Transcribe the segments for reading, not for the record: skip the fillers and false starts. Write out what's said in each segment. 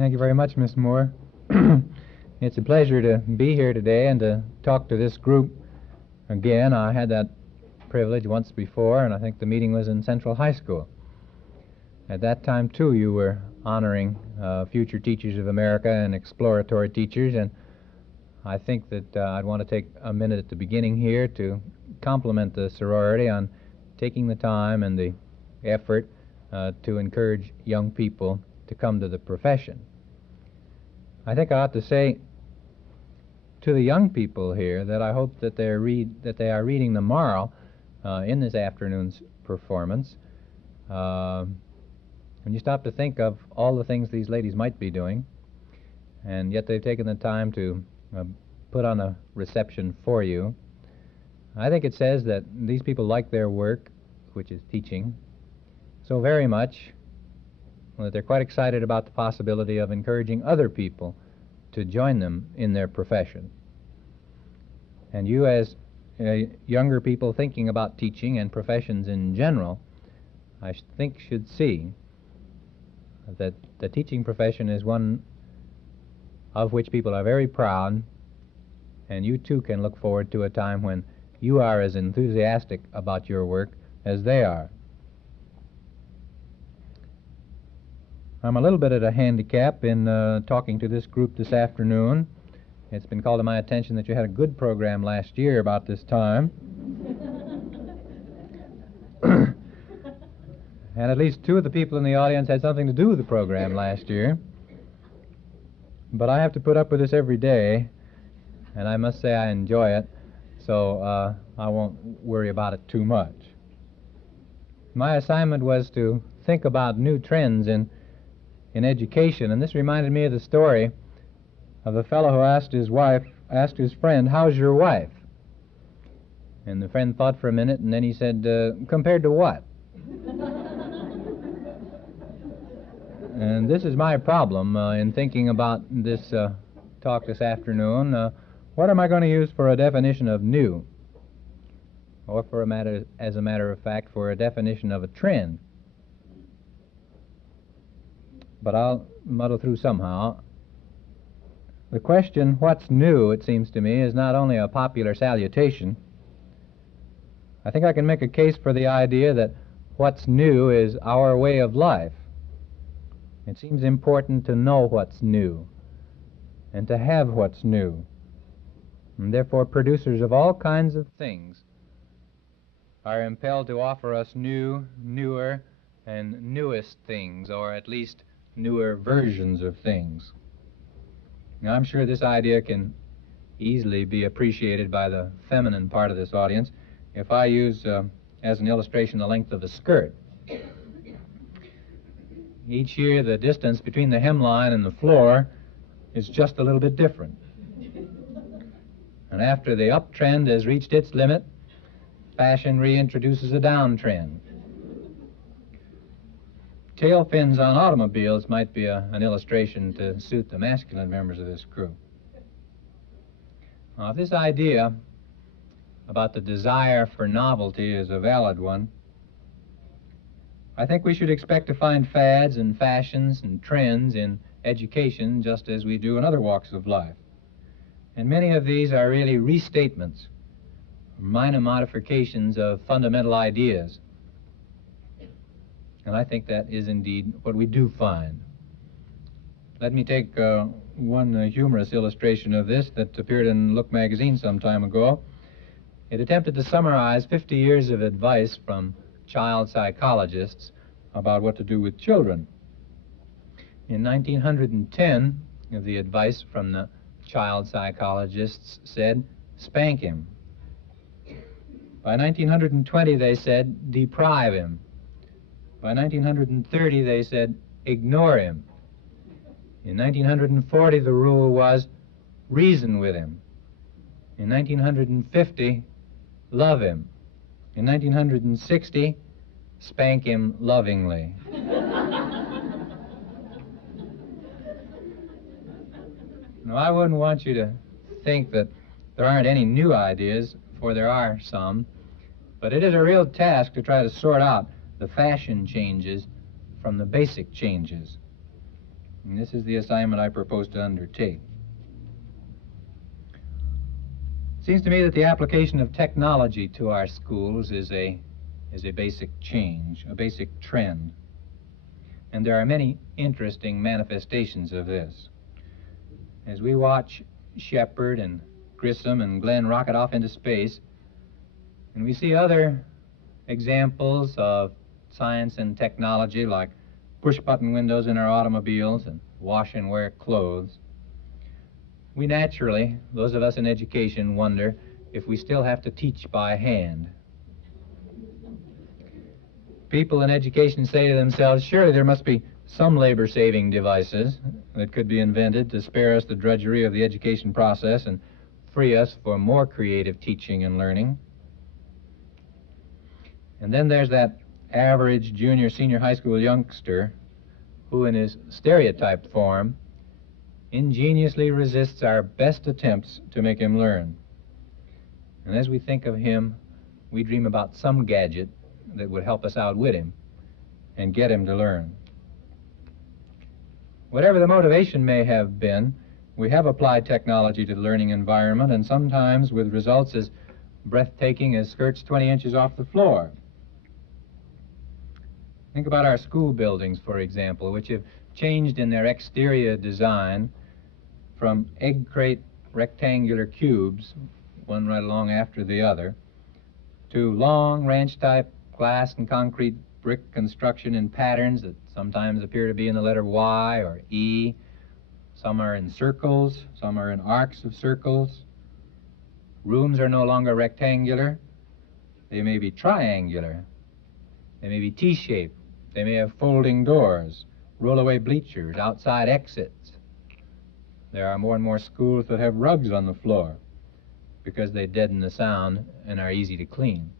Thank you very much, Miss Moore. It's a pleasure to be here today and to talk to this group again. I had that privilege once before, and I think the meeting was in Central High School. At that time, too, you were honoring future teachers of America and exploratory teachers, and I think that I'd want to take a minute at the beginning here to compliment the sorority on taking the time and the effort to encourage young people to come to the profession. I think I ought to say to the young people here that I hope that they are reading the moral in this afternoon's performance. When you stop to think of all the things these ladies might be doing, and yet they've taken the time to put on a reception for you, I think it says that these people like their work, which is teaching, so very much that they're quite excited about the possibility of encouraging other people to join them in their profession. And you, as younger people thinking about teaching and professions in general, I think should see that the teaching profession is one of which people are very proud, and you too can look forward to a time when you are as enthusiastic about your work as they are. I'm a little bit at a handicap in talking to this group this afternoon. It's been called to my attention that you had a good program last year about this time. And at least two of the people in the audience had something to do with the program last year. But I have to put up with this every day, and I must say I enjoy it, so I won't worry about it too much. My assignment was to think about new trends in education, and this reminded me of the story of the fellow who asked his friend, "How's your wife?" And the friend thought for a minute, and then he said, "Compared to what?" And this is my problem in thinking about this talk this afternoon. What am I going to use for a definition of new? Or as a matter of fact, for a definition of a trend? But I'll muddle through somehow. The question, what's new, it seems to me, is not only a popular salutation. I think I can make a case for the idea that what's new is our way of life. It seems important to know what's new and to have what's new. And therefore, producers of all kinds of things are impelled to offer us new, newer, and newest things, or at least newer versions of things. Now, I'm sure this idea can easily be appreciated by the feminine part of this audience if I use as an illustration the length of a skirt. Each year the distance between the hemline and the floor is just a little bit different. And after the uptrend has reached its limit, fashion reintroduces a downtrend. Tail fins on automobiles might be an illustration to suit the masculine members of this group. Now, if this idea about the desire for novelty is a valid one, I think we should expect to find fads and fashions and trends in education just as we do in other walks of life. And many of these are really restatements, minor modifications of fundamental ideas. And I think that is indeed what we do find. Let me take one humorous illustration of this that appeared in Look magazine some time ago. It attempted to summarize 50 years of advice from child psychologists about what to do with children. In 1910, the advice from the child psychologists said, "Spank him." By 1920, they said, "Deprive him." By 1930, they said, "Ignore him." In 1940, the rule was, "Reason with him." In 1950, "Love him." In 1960, "Spank him lovingly." Now, I wouldn't want you to think that there aren't any new ideas, for there are some, but it is a real task to try to sort out the fashion changes from the basic changes. And this is the assignment I propose to undertake. It seems to me that the application of technology to our schools is a basic change, a basic trend. And there are many interesting manifestations of this. As we watch Shepard and Grissom and Glenn rocket off into space, and we see other examples of science and technology like push-button windows in our automobiles and wash and wear clothes, we naturally, those of us in education, wonder if we still have to teach by hand. People in education say to themselves, surely there must be some labor-saving devices that could be invented to spare us the drudgery of the education process and free us for more creative teaching and learning. And then there's that average junior, senior high school youngster who, in his stereotyped form, ingeniously resists our best attempts to make him learn. And as we think of him, we dream about some gadget that would help us outwit him and get him to learn. Whatever the motivation may have been, we have applied technology to the learning environment, and sometimes with results as breathtaking as skirts 20 inches off the floor. Think about our school buildings, for example, which have changed in their exterior design from egg crate rectangular cubes, one right along after the other, to long ranch-type glass and concrete brick construction in patterns that sometimes appear to be in the letter Y or E. Some are in circles, some are in arcs of circles. Rooms are no longer rectangular. They may be triangular. They may be T-shaped. They may have folding doors, roll-away bleachers, outside exits. There are more and more schools that have rugs on the floor because they deaden the sound and are easy to clean.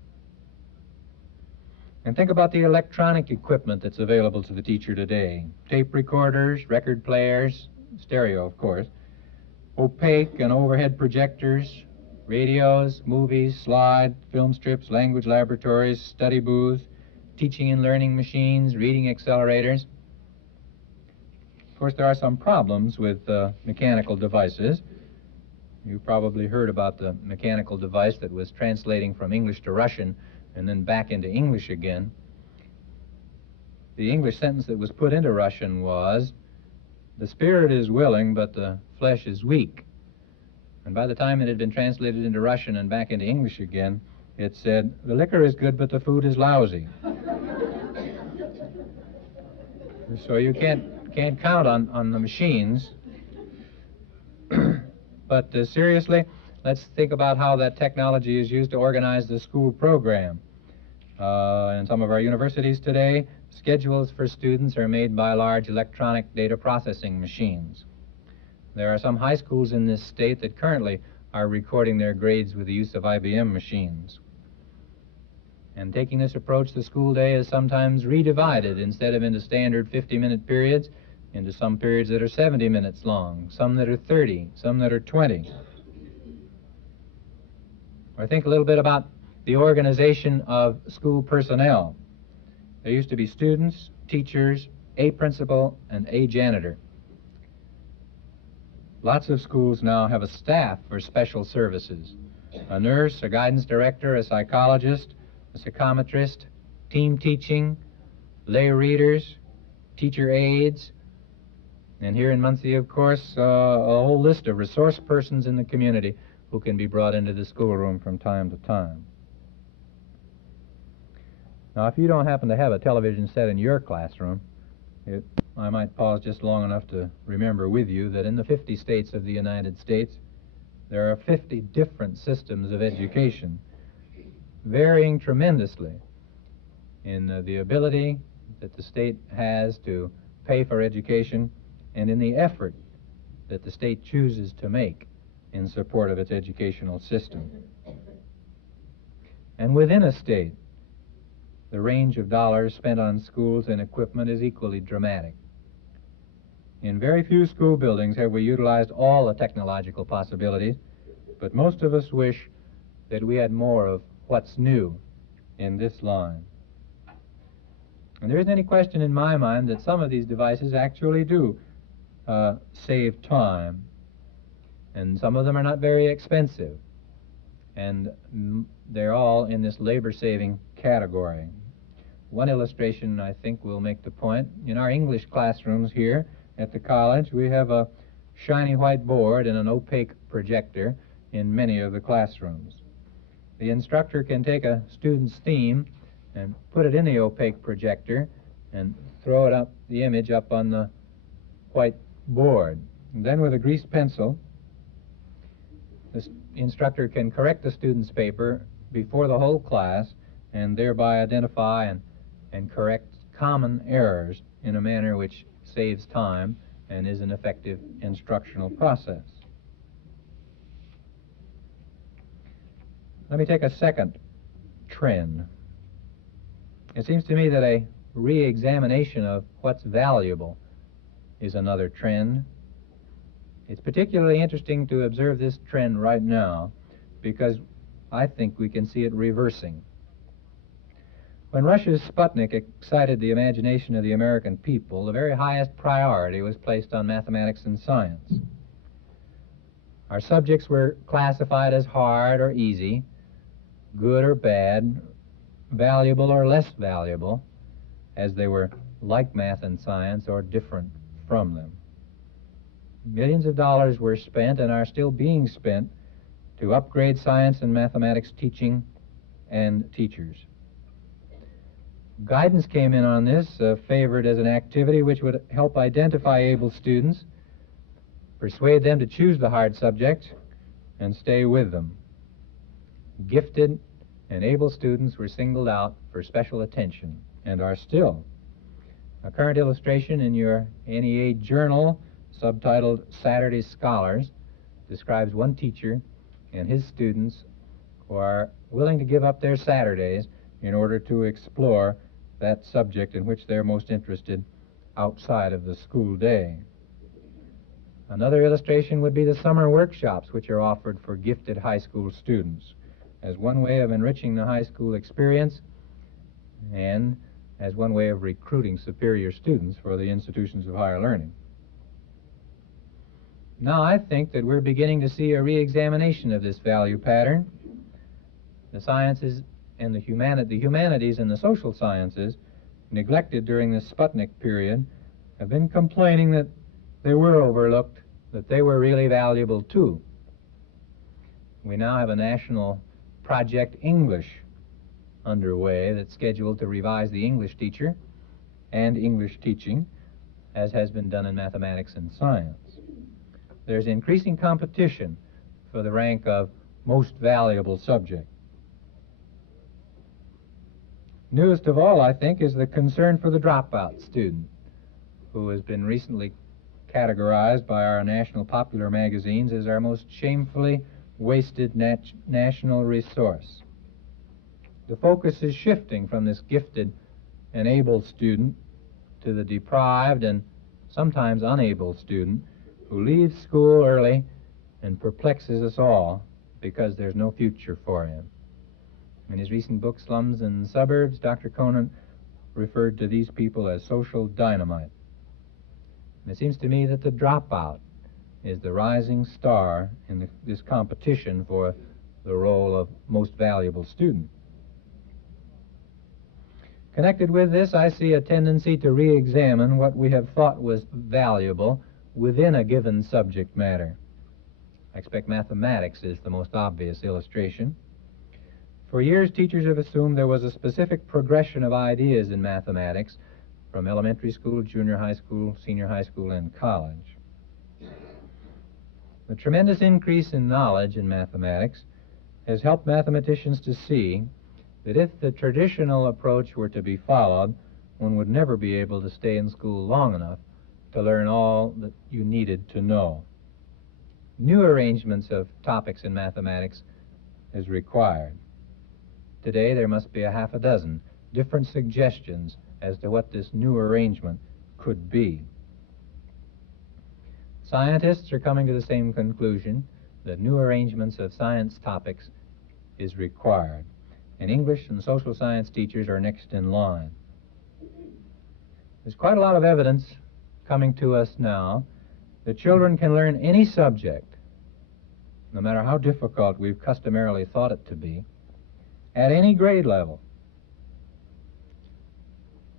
And think about the electronic equipment that's available to the teacher today. Tape recorders, record players, stereo, of course, opaque and overhead projectors, radios, movies, slide, film strips, language laboratories, study booths, teaching and learning machines, reading accelerators. Of course, there are some problems with mechanical devices. You've probably heard about the mechanical device that was translating from English to Russian and then back into English again. The English sentence that was put into Russian was, "The spirit is willing, but the flesh is weak." And by the time it had been translated into Russian and back into English again, it said, "The liquor is good, but the food is lousy." So you can't count on the machines. But seriously, let's think about how that technology is used to organize the school program. In some of our universities today, schedules for students are made by large electronic data processing machines. There are some high schools in this state that currently are recording their grades with the use of IBM machines. And taking this approach, the school day is sometimes redivided instead of into standard 50-minute periods, into some periods that are 70 minutes long, some that are 30, some that are 20. Or think a little bit about the organization of school personnel. There used to be students, teachers, a principal, and a janitor. Lots of schools now have a staff for special services. A nurse, a guidance director, a psychologist, a psychometrist, team teaching, lay readers, teacher aides, and here in Muncie, of course, a whole list of resource persons in the community who can be brought into the schoolroom from time to time. Now, if you don't happen to have a television set in your classroom, I might pause just long enough to remember with you that in the 50 states of the United States, there are 50 different systems of education, varying tremendously in the ability that the state has to pay for education and in the effort that the state chooses to make in support of its educational system. And within a state, the range of dollars spent on schools and equipment is equally dramatic. In very few school buildings have we utilized all the technological possibilities, but most of us wish that we had more of what's new in this line. And there isn't any question in my mind that some of these devices actually do save time, and some of them are not very expensive, and they're all in this labor-saving category. One illustration, I think, will make the point. In our English classrooms here at the college, we have a shiny white board and an opaque projector in many of the classrooms. The instructor can take a student's theme and put it in the opaque projector and throw it up, the image up on the white board. And then with a greased pencil, the instructor can correct the student's paper before the whole class and thereby identify and correct common errors in a manner which saves time and is an effective instructional process. Let me take a second trend. It seems to me that a re-examination of what's valuable is another trend. It's particularly interesting to observe this trend right now because I think we can see it reversing. When Russia's Sputnik excited the imagination of the American people, the very highest priority was placed on mathematics and science. Our subjects were classified as hard or easy, good or bad, valuable or less valuable, as they were like math and science or different from them. Millions of dollars were spent and are still being spent to upgrade science and mathematics teaching and teachers. Guidance came in on this, favored as an activity which would help identify able students, persuade them to choose the hard subjects, and stay with them. Gifted and able students were singled out for special attention and are still. A current illustration in your NEA journal, subtitled Saturday Scholars, describes one teacher and his students who are willing to give up their Saturdays in order to explore that subject in which they're most interested outside of the school day. Another illustration would be the summer workshops which are offered for gifted high school students as one way of enriching the high school experience and as one way of recruiting superior students for the institutions of higher learning. Now I think that we're beginning to see a re-examination of this value pattern. The sciences and the humanities and the social sciences, neglected during the Sputnik period, have been complaining that they were overlooked, that they were really valuable too. We now have a national Project English underway that's scheduled to revise the English teacher and English teaching, as has been done in mathematics and science. There's increasing competition for the rank of most valuable subject. Newest of all, I think, is the concern for the dropout student, who has been recently categorized by our national popular magazines as our most shamefully wasted national resource. The focus is shifting from this gifted and able student to the deprived and sometimes unable student who leaves school early and perplexes us all because there's no future for him. In his recent book, Slums and Suburbs, Dr. Conant referred to these people as social dynamite. And it seems to me that the dropout is the rising star in this competition for the role of most valuable student. Connected with this, I see a tendency to re-examine what we have thought was valuable within a given subject matter. I expect mathematics is the most obvious illustration. For years, teachers have assumed there was a specific progression of ideas in mathematics from elementary school, junior high school, senior high school, and college. The tremendous increase in knowledge in mathematics has helped mathematicians to see that if the traditional approach were to be followed, one would never be able to stay in school long enough to learn all that you needed to know. New arrangements of topics in mathematics is required. Today there must be a half a dozen different suggestions as to what this new arrangement could be. Scientists are coming to the same conclusion that new arrangements of science topics is required, and English and social science teachers are next in line. There's quite a lot of evidence coming to us now that children can learn any subject, no matter how difficult we've customarily thought it to be, at any grade level,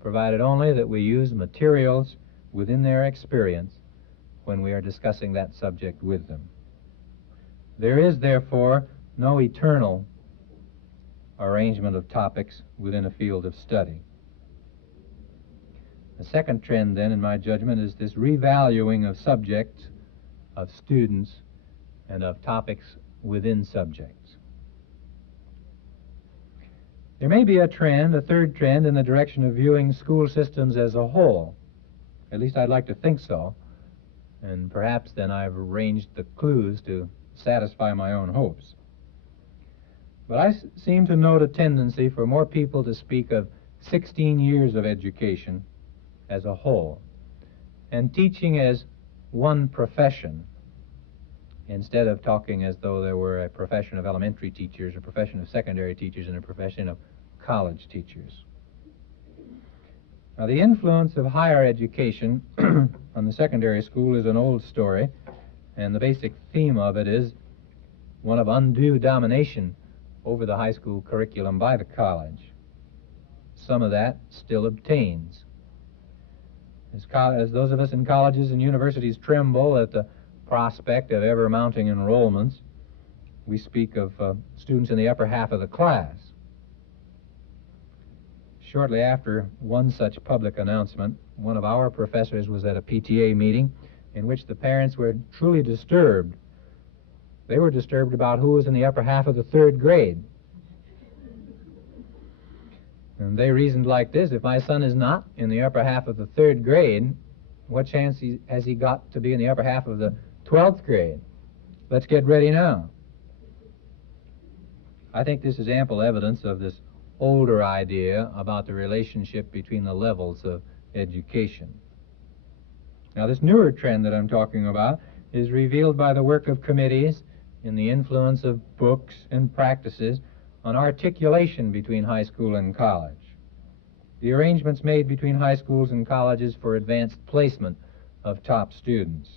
provided only that we use materials within their experience when we are discussing that subject with them. There is, therefore, no eternal arrangement of topics within a field of study. The second trend, then, in my judgment, is this revaluing of subjects, of students, and of topics within subjects. There may be a trend, a third trend, in the direction of viewing school systems as a whole. At least I'd like to think so. And perhaps then I've arranged the clues to satisfy my own hopes. But I seem to note a tendency for more people to speak of 16 years of education as a whole, and teaching as one profession, instead of talking as though there were a profession of elementary teachers, a profession of secondary teachers, and a profession of college teachers. Now, the influence of higher education on the secondary school is an old story, and the basic theme of it is one of undue domination over the high school curriculum by the college. Some of that still obtains. As those of us in colleges and universities tremble at the prospect of ever-mounting enrollments, we speak of students in the upper half of the class. Shortly after one such public announcement, one of our professors was at a PTA meeting in which the parents were truly disturbed. They were disturbed about who was in the upper half of the third grade. And they reasoned like this: if my son is not in the upper half of the third grade, what chance has he got to be in the upper half of the 12th grade? Let's get ready now. I think this is ample evidence of this older idea about the relationship between the levels of education. Now, this newer trend that I'm talking about is revealed by the work of committees in the influence of books and practices on articulation between high school and college, the arrangements made between high schools and colleges for advanced placement of top students,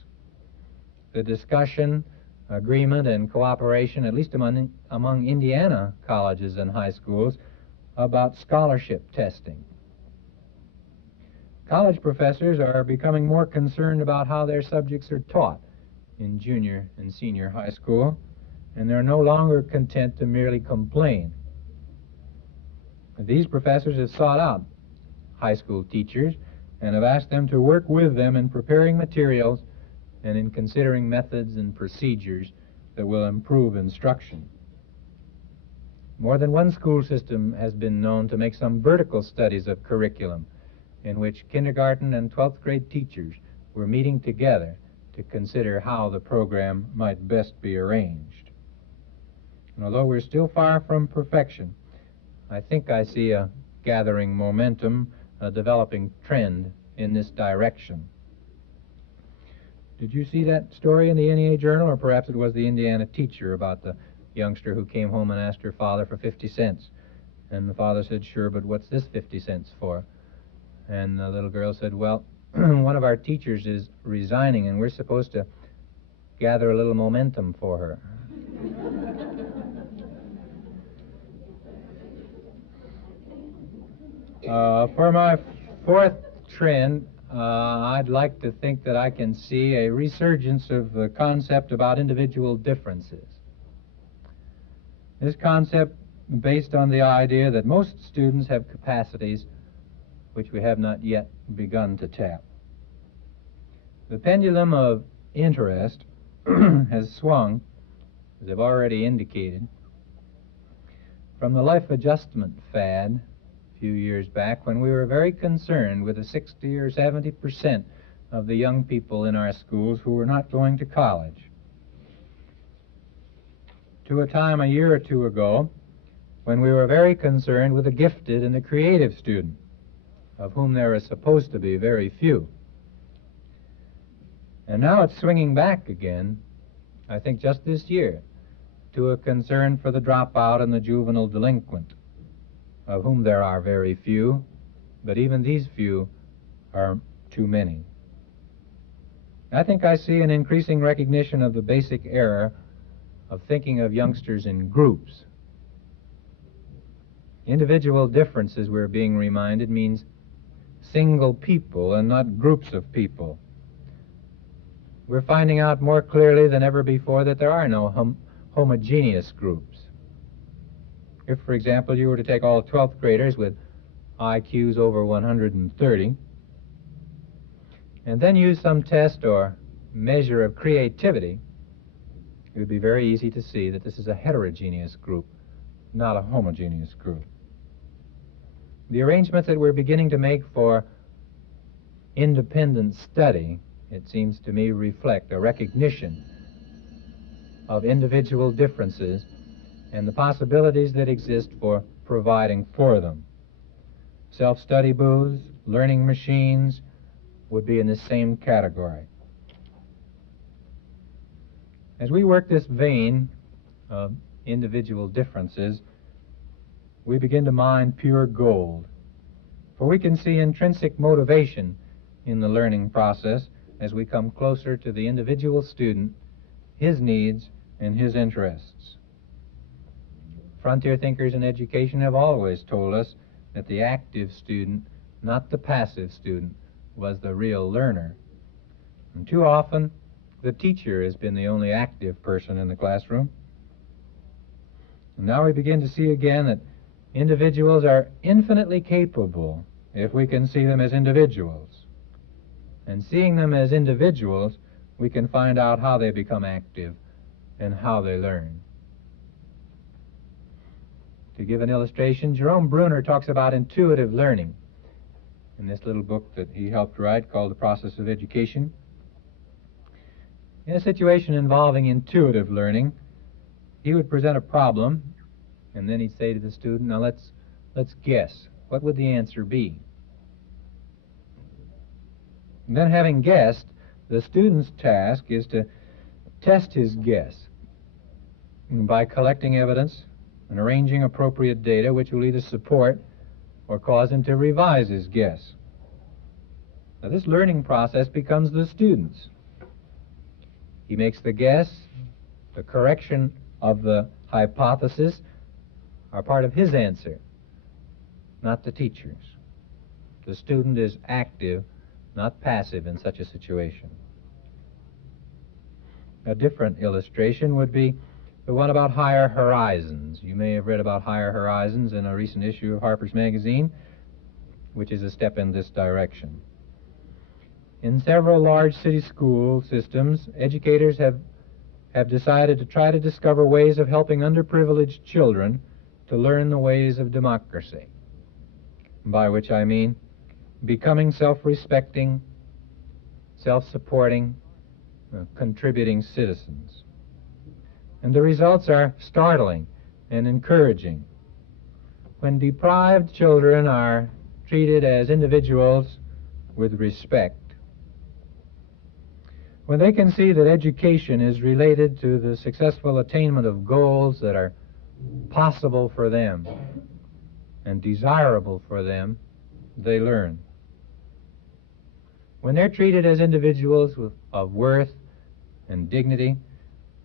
the discussion, agreement, and cooperation, at least among Indiana colleges and high schools, about scholarship testing. College professors are becoming more concerned about how their subjects are taught in junior and senior high school, and they're no longer content to merely complain. These professors have sought out high school teachers and have asked them to work with them in preparing materials and in considering methods and procedures that will improve instruction. More than one school system has been known to make some vertical studies of curriculum in which kindergarten and 12th grade teachers were meeting together to consider how the program might best be arranged. And although we're still far from perfection, I think I see a gathering momentum, a developing trend in this direction. Did you see that story in the NEA Journal, or perhaps it was the Indiana Teacher, about the youngster who came home and asked her father for 50 cents? And the father said, "Sure, but what's this 50 cents for?" And the little girl said, "Well, one of our teachers is resigning, and we're supposed to gather a little momentum for her." For my fourth trend, I'd like to think that I can see a resurgence of the concept about individual differences. This concept based on the idea that most students have capacities which we have not yet begun to tap. The pendulum of interest has swung, as I've already indicated, from the life adjustment fad a few years back, when we were very concerned with the 60 or 70% of the young people in our schools who were not going to college, to a time a year or two ago when we were very concerned with the gifted and the creative student, of whom there are supposed to be very few. And now it's swinging back again, I think just this year, to a concern for the dropout and the juvenile delinquent, of whom there are very few, but even these few are too many. I think I see an increasing recognition of the basic error of thinking of youngsters in groups. Individual differences, we're being reminded, means single people and not groups of people. We're finding out more clearly than ever before that there are no homogeneous groups. If, for example, you were to take all 12th graders with IQs over 130 and then use some test or measure of creativity, it would be very easy to see that this is a heterogeneous group, not a homogeneous group. The arrangements that we're beginning to make for independent study, it seems to me, reflect a recognition of individual differences and the possibilities that exist for providing for them. Self-study booths, learning machines would be in the same category. As we work this vein of individual differences, we begin to mine pure gold, for we can see intrinsic motivation in the learning process as we come closer to the individual student, his needs, and his interests. Frontier thinkers in education have always told us that the active student, not the passive student, was the real learner. And too often, the teacher has been the only active person in the classroom. And now we begin to see again that individuals are infinitely capable if we can see them as individuals. And seeing them as individuals, we can find out how they become active and how they learn. To give an illustration, Jerome Bruner talks about intuitive learning in this little book that he helped write called The Process of Education. In a situation involving intuitive learning, he would present a problem, and then he'd say to the student, now let's guess. What would the answer be? And then, having guessed, the student's task is to test his guess by collecting evidence and arranging appropriate data which will either support or cause him to revise his guess. Now, this learning process becomes the student's. He makes the guess, the correction of the hypothesis are part of his answer, not the teacher's. The student is active, not passive in such a situation. A different illustration would be the one about higher horizons. You may have read about higher horizons in a recent issue of Harper's Magazine, which is a step in this direction. In several large city school systems, educators have decided to try to discover ways of helping underprivileged children to learn the ways of democracy, by which I mean becoming self-respecting, self-supporting, contributing citizens. And the results are startling and encouraging. When deprived children are treated as individuals with respect, when they can see that education is related to the successful attainment of goals that are possible for them and desirable for them, they learn. When they're treated as individuals of worth and dignity,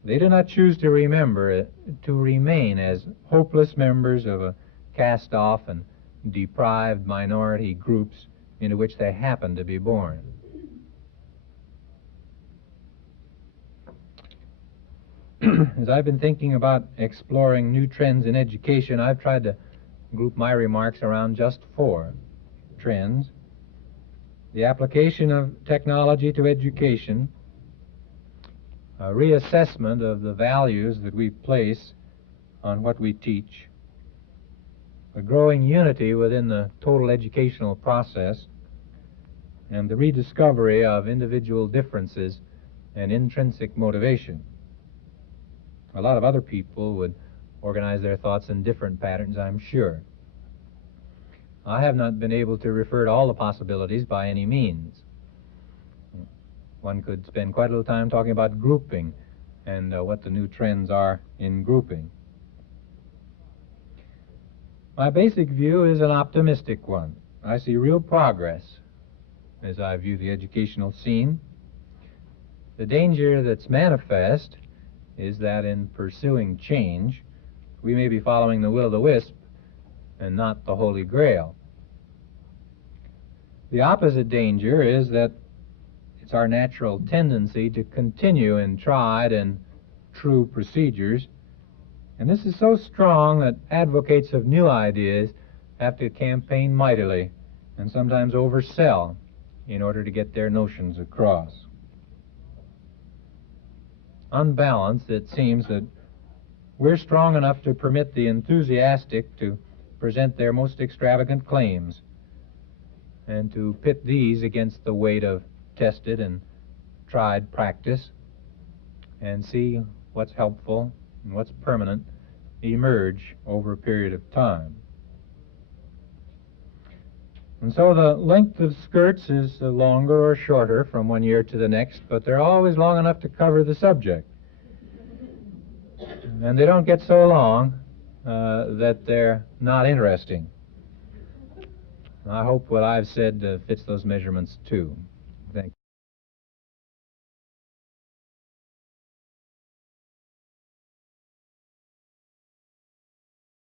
they do not choose to remain as hopeless members of a cast-off and deprived minority groups into which they happen to be born. As I've been thinking about exploring new trends in education, I've tried to group my remarks around just 4 trends: the application of technology to education, a reassessment of the values that we place on what we teach, a growing unity within the total educational process, and the rediscovery of individual differences and intrinsic motivation. A lot of other people would organize their thoughts in different patterns, I'm sure. I have not been able to refer to all the possibilities by any means. One could spend quite a little time talking about grouping and what the new trends are in grouping. My basic view is an optimistic one. I see real progress as I view the educational scene. The danger that's manifest is that in pursuing change, we may be following the will-o'-the-wisp and not the Holy Grail. The opposite danger is that it's our natural tendency to continue in tried and true procedures, and this is so strong that advocates of new ideas have to campaign mightily and sometimes oversell in order to get their notions across. Unbalanced, it seems that we're strong enough to permit the enthusiastic to present their most extravagant claims and to pit these against the weight of tested and tried practice and see what's helpful and what's permanent emerge over a period of time. And so the length of skirts is longer or shorter from one year to the next, but they're always long enough to cover the subject. And they don't get so long that they're not interesting. I hope what I've said fits those measurements too.